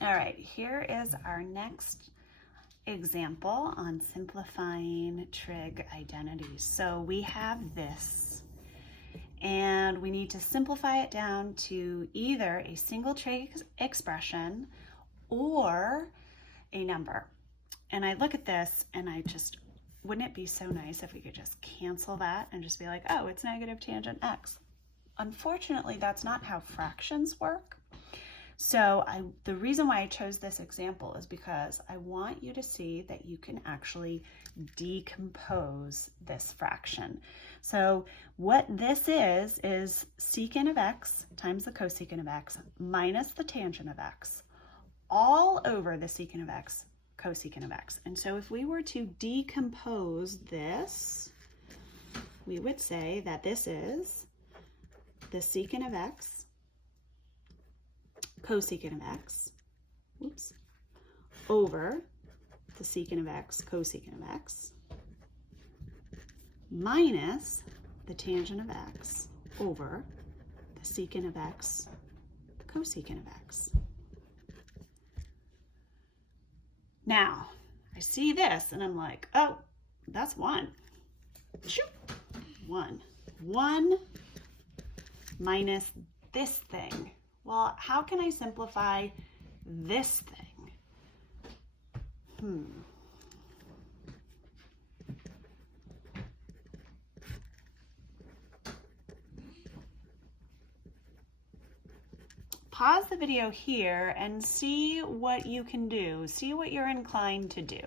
All right, here is our next example on simplifying trig identities. So we have this, and we need to simplify it down to either a single trig expression or a number. And I look at this and I just, wouldn't it be so nice if we could just cancel that and just be like, oh, it's negative tangent x. Unfortunately, that's not how fractions work. So the reason why I chose this example is because I want you to see that you can actually decompose this fraction. So what this is secant of x times the cosecant of x minus the tangent of x all over the secant of x, cosecant of x. And so if we were to decompose this, we would say that this is the secant of x, cosecant of x, over the secant of x, cosecant of x, minus the tangent of x over the secant of x, cosecant of x. Now, I see this and I'm like, oh, that's 1. Shoot. 1. 1 minus this thing. Well, how can I simplify this thing? Pause the video here and see what you can do. See what you're inclined to do.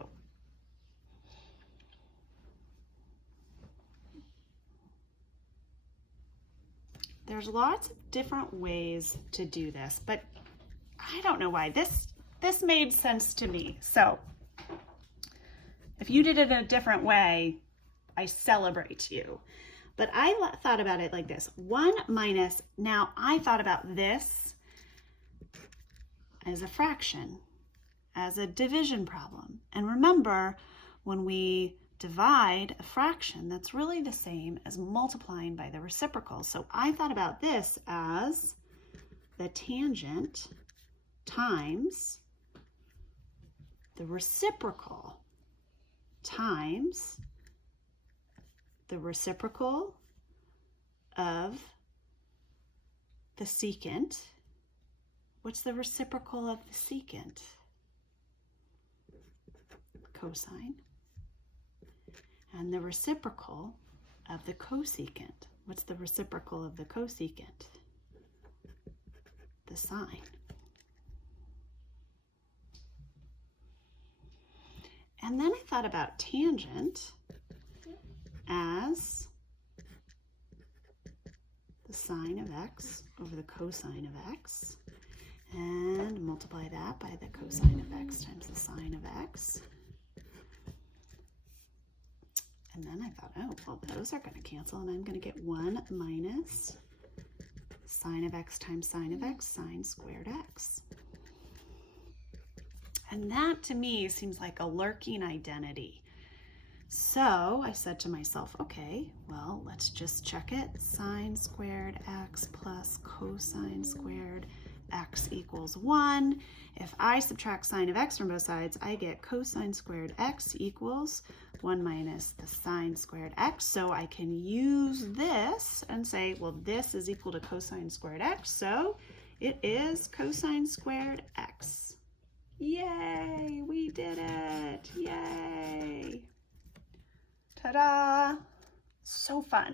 There's lots of different ways to do this, but I don't know why. This made sense to me. So if you did it in a different way, I celebrate you. But I thought about it like this. 1 minus, now I thought about this as a fraction, as a division problem. And remember, when we divide a fraction, that's really the same as multiplying by the reciprocal. So I thought about this as the tangent times the reciprocal times the reciprocal of the secant. What's the reciprocal of the secant? Cosine. And the reciprocal of the cosecant. What's the reciprocal of the cosecant? The sine. And then I thought about tangent as the sine of x over the cosine of x, and multiply that by the cosine of x times the sine of x. And then I thought, oh, well, those are going to cancel, and I'm going to get 1 minus sine of x times sine of x, sine squared x. And that to me seems like a lurking identity. So I said to myself, okay, well, let's just check it. Sine squared x plus cosine squared x equals 1. If I subtract sine of x from both sides, I get cosine squared x equals 1 minus the sine squared x. So I can use this and say, well, this is equal to cosine squared x. So it is cosine squared x. Yay, we did it. Yay. Ta-da. So fun.